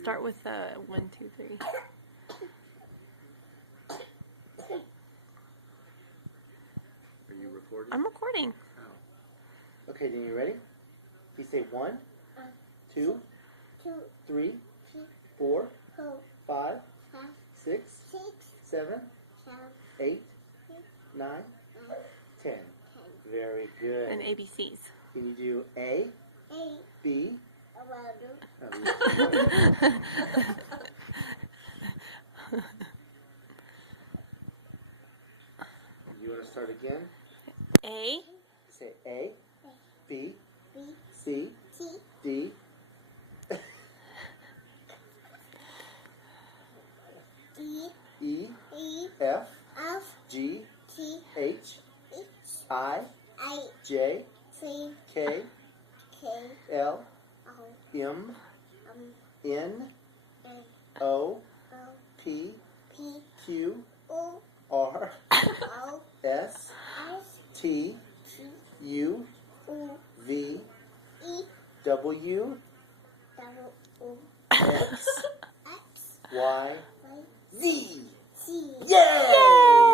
Start with 1, 2, 3. Are you recording? I'm recording. Oh. Okay, then you ready? You say 1, 2, 3, 4, 5, 6, 7, 8, 9, 10. Very good. And ABCs. Can you do A, B? You want to start again? A, Say A, B, C, D, E, F, G, H, I, J, K, L, M, N, O, P, Q, R, S, T, U, V, W, X, Y, Z. Yay!